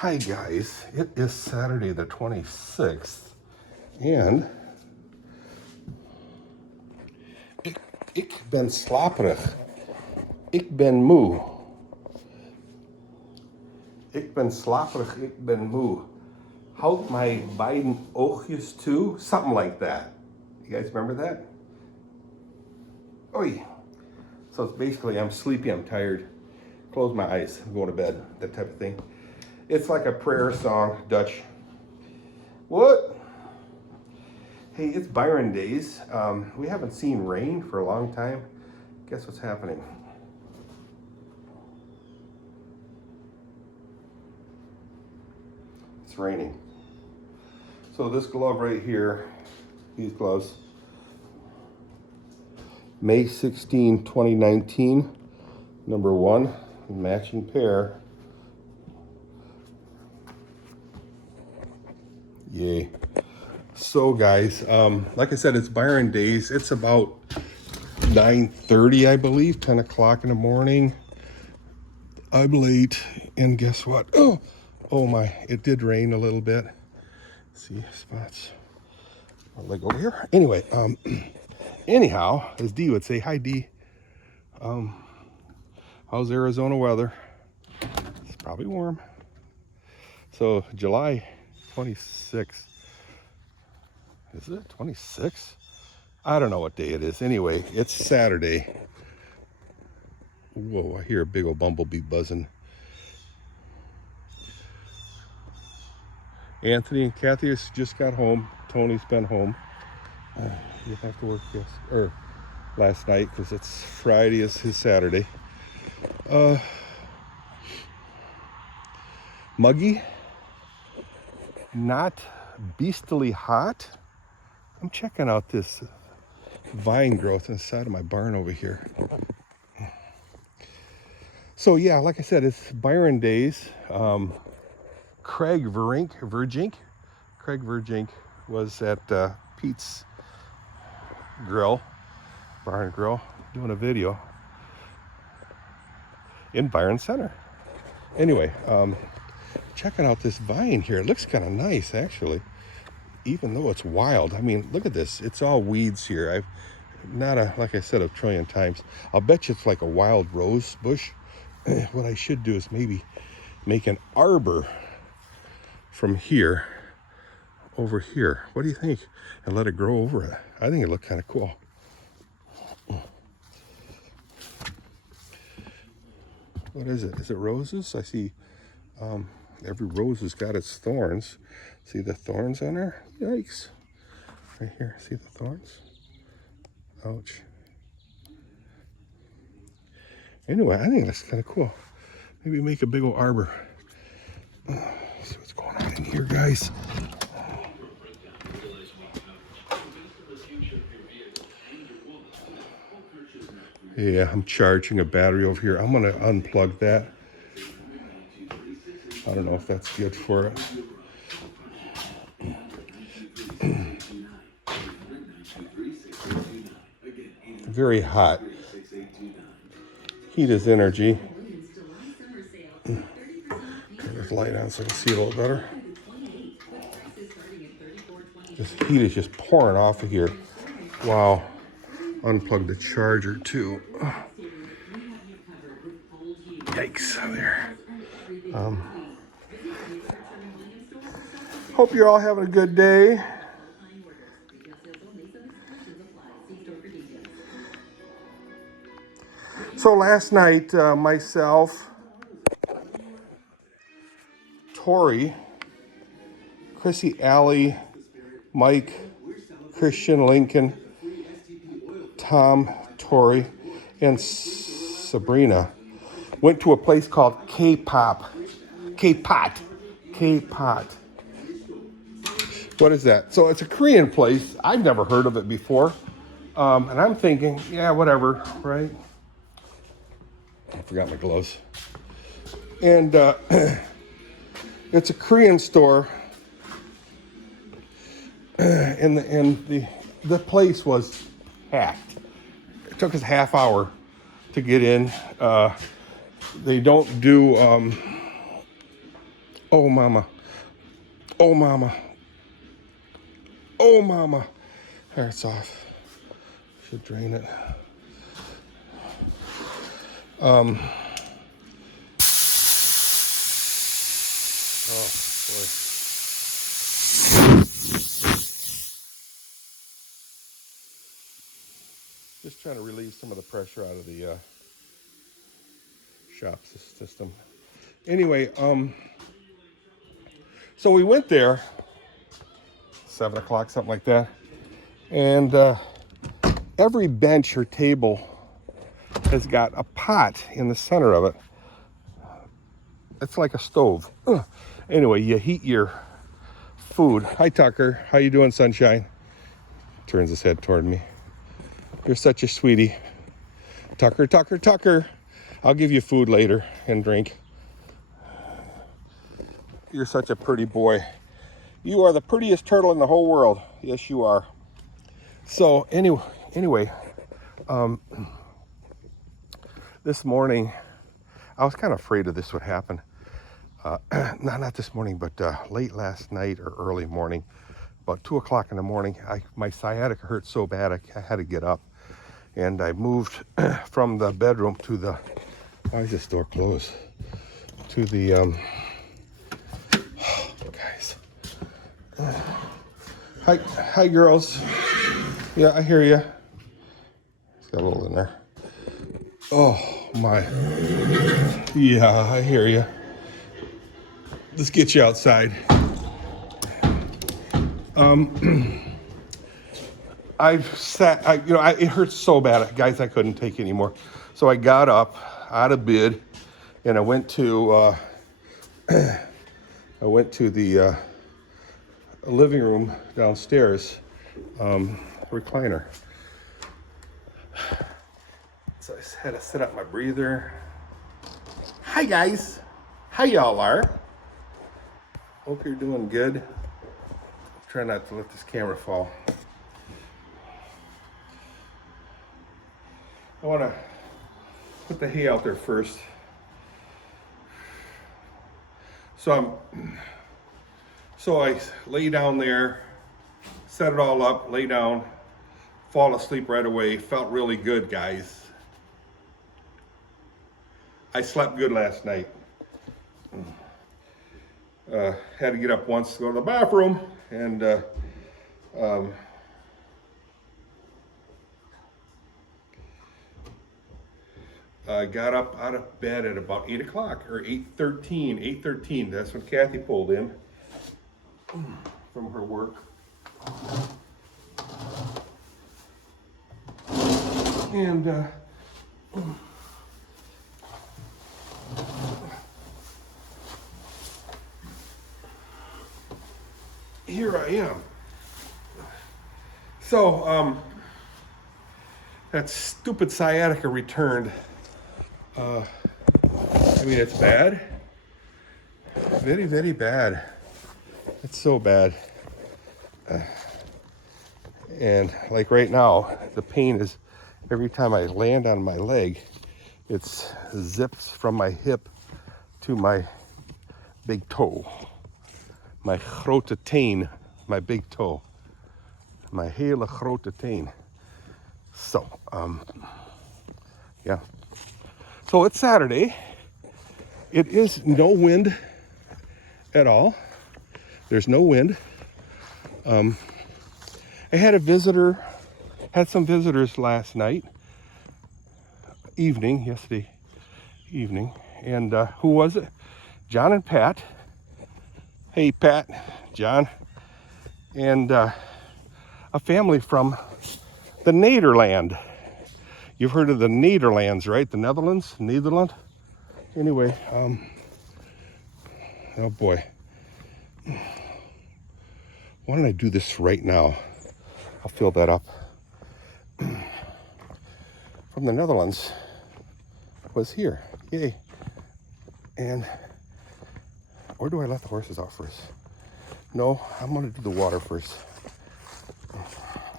Hi guys, it is Saturday the 26th and ik ben slaperig. Ik ben moe. Ik ben slaperig, ik ben moe. Houd my beiden oogjes toe. Something like that. You guys remember that? Oy. So it's basically I'm sleepy, I'm tired. Close my eyes, go to bed, that type of thing. It's like a prayer song, Dutch. What? Hey, it's Byron Days. We haven't seen rain for a long time. Guess what's happening? It's raining. So this glove right here, these gloves, May 16, 2019, number 1, matching pair. Yay. So guys, like I said, it's Byron Days. It's about 9:30, I believe, 10 o'clock in the morning. I'm late, and guess what? Oh my, it did rain a little bit. See spots. I'll leg over here. Anyway, anyhow, as Dee would say, hi Dee. How's Arizona weather? It's probably warm. So July 26th. Is it 26? I don't know what day it is. Anyway, it's Saturday. Whoa, I hear a big old bumblebee buzzing. Anthony and Kathy just got home. Tony's been home. You have to work last night because it's Friday is his Saturday. Muggy. Not beastly hot. I'm checking out this vine growth inside of my barn over here. So yeah, like I said, it's Byron Days. Craig Verjink was at Pete's Barn Grill, doing a video in Byron Center. Anyway, checking out this vine here. It looks kind of nice, actually, even though it's wild. I mean, look at this. It's all weeds here. Like I said a trillion times, I'll bet you it's like a wild rose bush. What I should do is maybe make an arbor from here over here. What do you think? And let it grow over it. I think it looked kind of cool. What is it? Is it roses? I see every rose has got its thorns. See the thorns on there? Yikes. Right here, see the thorns? Ouch. Anyway, I think that's kind of cool. Maybe make a big old arbor. See what's going on in here, guys. Yeah, I'm charging a battery over here. I'm gonna unplug that. I don't know if that's good for it. Very hot. Heat is energy. Turn this light on so I can see a little better. This heat is just pouring off of here. Wow. Unplug the charger too. Yikes there. Hope you're all having a good day. So last night, myself, Tori, Chrissy, Allie, Mike, Christian, Lincoln, Tom, Tori, and Sabrina went to a place called K-Pot. What is that? So it's a Korean place. I've never heard of it before. And I'm thinking, yeah, whatever, right? I forgot my gloves. And it's a Korean store. And the place was packed. It took us a half hour to get in. They don't do Oh, mama. Oh, mama. Oh, mama. There, it's off. Should drain it. Oh, boy. Just trying to relieve some of the pressure out of the shop system. Anyway, so we went there, 7 o'clock, something like that, and every bench or table has got a pot in the center of it. It's like a stove. Ugh. Anyway, you heat your food. Hi, Tucker. How you doing, sunshine? Turns his head toward me. You're such a sweetie. Tucker, Tucker, Tucker. I'll give you food later and drink. You're such a pretty boy. You are the prettiest turtle in the whole world. Yes, you are. So anyway, this morning, I was kind of afraid of this would happen. Not this morning, but late last night or early morning, about 2 o'clock in the morning, my sciatica hurt so bad I had to get up. And I moved from the bedroom to the, why is this door closed? To the, guys. Hi girls. Yeah, I hear you. It's got a little in there. Oh my. Yeah, I hear you. Let's get you outside. It hurts so bad, guys, I couldn't take anymore. So I got up out of bed and I went to the living room downstairs, recliner. So I had to set up my breather. Hi guys, how y'all are? Hope you're doing good. Try not to let this camera fall. I want to put the hay out there first. So I lay down there, set it all up, lay down, fall asleep right away. Felt really good, guys. I slept good last night. Had to get up once to go to the bathroom, and I got up out of bed at about 8 o'clock, or 8:13. That's when Kathy pulled in from her work. And here I am. So, that stupid sciatica returned. I mean, it's bad. Very, very bad. It's so bad. And like right now, the pain is every time I land on my leg, it's zips from my hip to my big toe. My grote teen, my big toe. My hele grote teen. So, yeah. So it's Saturday. It is no wind at all. There's no wind. I had some visitors last night, yesterday evening. And who was it? John and Pat. Hey, Pat, John. And a family from the Nederland. You've heard of the Nederlands, right? The Netherlands? Anyway, oh boy. Why don't I do this right now? I'll fill that up. From the Netherlands was here. Yay. And, or do I let the horses out first? No, I'm gonna do the water first.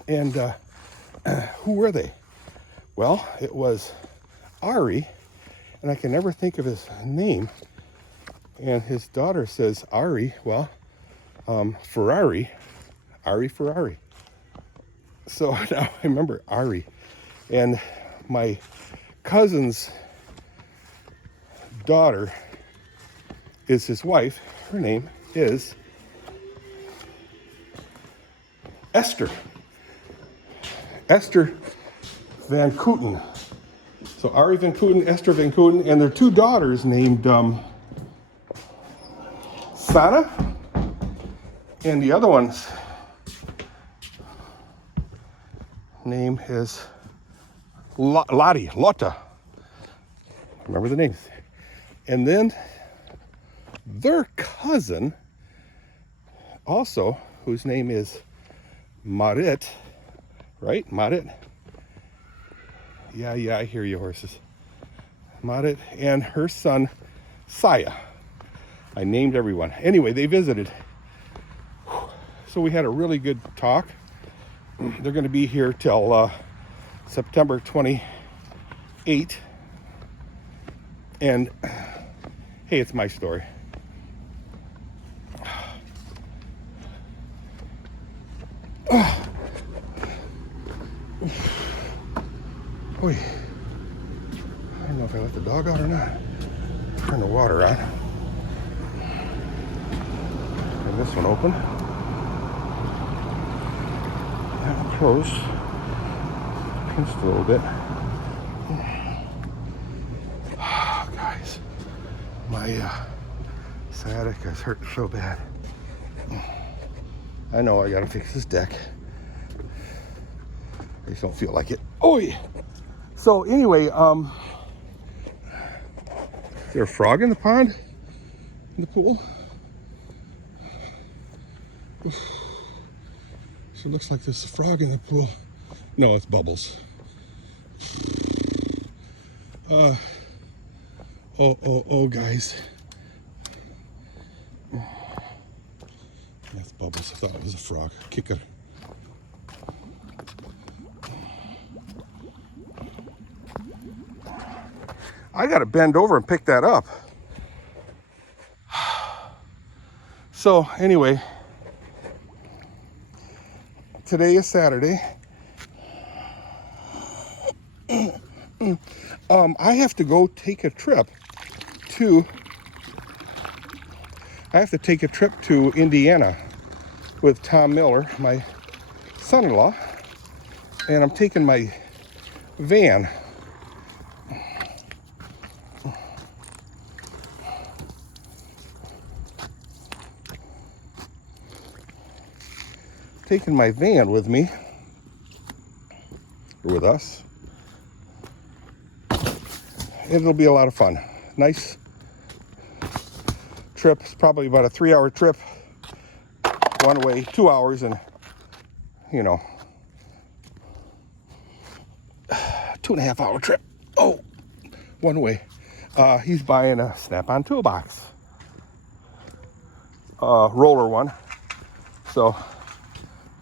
And who were they? Well, it was Ari, and I can never think of his name. And his daughter says, Ari, well, Ferrari, Ari Ferrari. So now I remember Ari. And my cousin's daughter is his wife. Her name is Esther. Esther Van Kooten. So Ari Van Kooten, Esther Van Kooten, and their two daughters named Sana, and the other one's name is Lotta. Remember the names. And then their cousin, also, whose name is Marit, right? Marit? Yeah, I hear you, horses. Marit and her son, Saya. I named everyone. Anyway, they visited. So we had a really good talk. They're going to be here till September 28. And hey, it's my story. Oy. I don't know if I let the dog out or not. Turn the water on. And this one open. And closed. Pinched a little bit. Oh, guys, my sciatica is hurting so bad. I know I gotta fix this deck. I just don't feel like it. Oy! So anyway, is there a frog in the pond? In the pool? So it looks like there's a frog in the pool. No, it's bubbles. Oh, guys. That's bubbles. I thought it was a frog. Kick it. I gotta bend over and pick that up. So anyway, today is Saturday. I have to go take a trip to Indiana with Tom Miller, my son-in-law, and I'm taking my van. Taking my van with me, or with us. It'll be a lot of fun. Nice trip. It's probably about a 3-hour trip one way, 2 hours, and 2.5 hour trip. Oh, one way. He's buying a Snap-on toolbox, roller one. So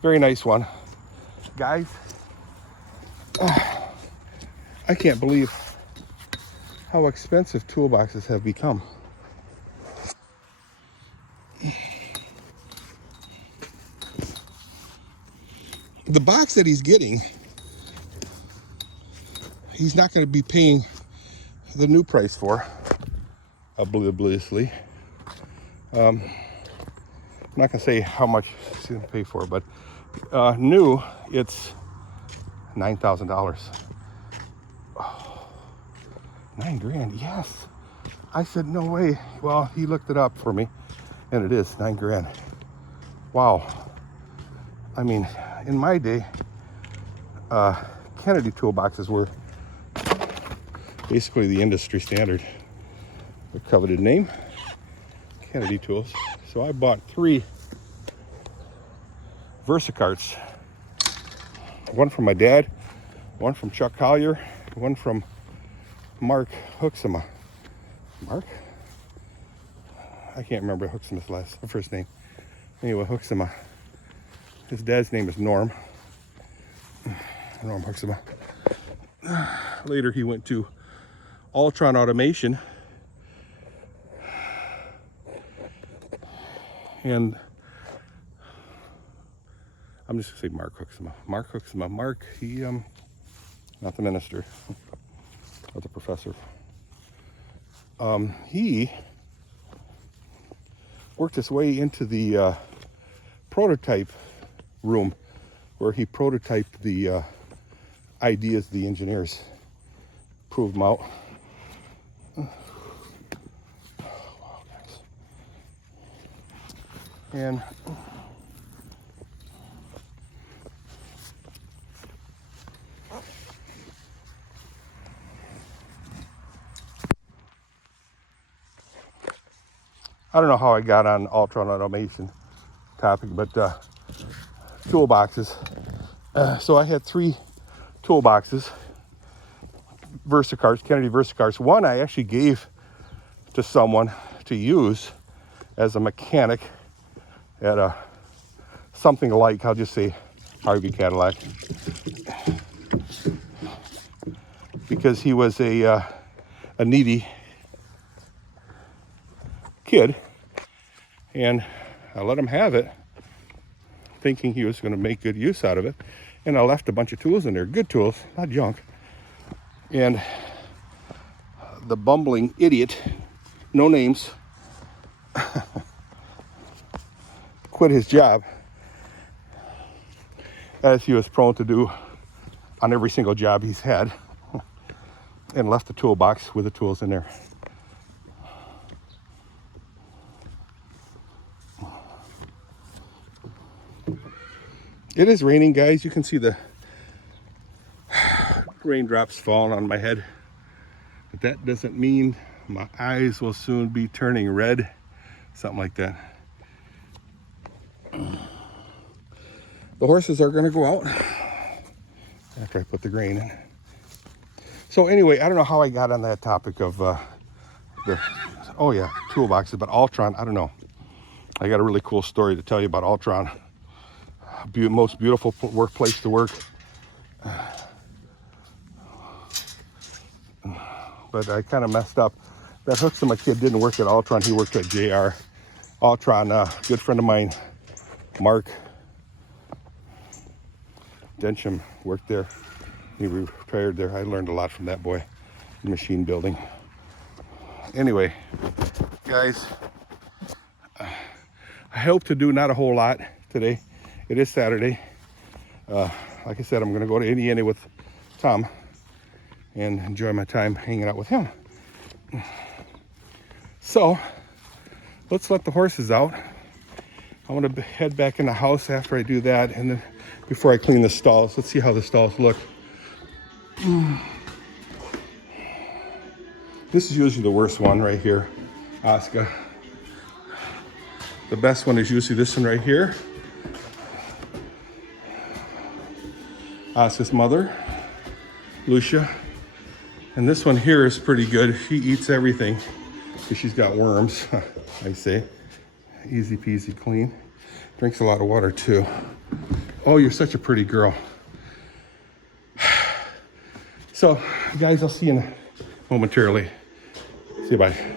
very nice one, guys. I can't believe how expensive toolboxes have become. The box that he's getting, he's not going to be paying the new price for, obliviously. I'm not going to say how much he's going to pay for, but new, it's $9,000. Oh, $9,000, yes. I said, no way. Well, he looked it up for me, and it is $9,000. Wow. I mean, in my day, Kennedy toolboxes were basically the industry standard. The coveted name, Kennedy Tools. So I bought 3 VersaCarts. One from my dad, one from Chuck Collier, one from Mark Hooksema. Mark? I can't remember Hooksema's first name. Anyway, Hooksema. His dad's name is Norm Hooksema. Later he went to Ultron Automation And I'm just gonna say Mark Hooksma. Mark Hooksma. Mark, he not the minister, or the professor. He worked his way into the prototype room where he prototyped the ideas of the engineers, proved them out. Wow, guys. And I don't know how I got on Ultron automation topic, but toolboxes. So I had 3 toolboxes, VersaCarts, Kennedy VersaCarts. One I actually gave to someone to use as a mechanic at a something like, I'll just say Harvey Cadillac, because he was a needy kid, and I let him have it, thinking he was going to make good use out of it. And I left a bunch of tools in there, good tools, not junk. And the bumbling idiot, no names, quit his job, as he was prone to do on every single job he's had, and left the toolbox with the tools in there. It is raining, guys. You can see the raindrops falling on my head, but that doesn't mean my eyes will soon be turning red, something like that. The horses are going to go out after I put the grain in. So anyway, I don't know how I got on that topic of toolboxes, but Ultron, I don't know. I got a really cool story to tell you about Ultron. Most beautiful workplace to work. But I kind of messed up. That Hooksma kid didn't work at Ultron. He worked at JR. Ultron, good friend of mine, Mark Densham, worked there. He retired there. I learned a lot from that boy in machine building. Anyway, guys, I hope to do not a whole lot today. It is Saturday. Like I said, I'm going to go to Indiana with Tom and enjoy my time hanging out with him. So let's let the horses out. I want to head back in the house after I do that, and then before I clean the stalls. Let's see how the stalls look. This is usually the worst one right here, Oscar. The best one is usually this one right here. Oscar's mother, Lucia. And this one here is pretty good. She eats everything because she's got worms, I say. Easy peasy clean. Drinks a lot of water too. Oh, you're such a pretty girl. So, guys, I'll see you momentarily. See you, bye.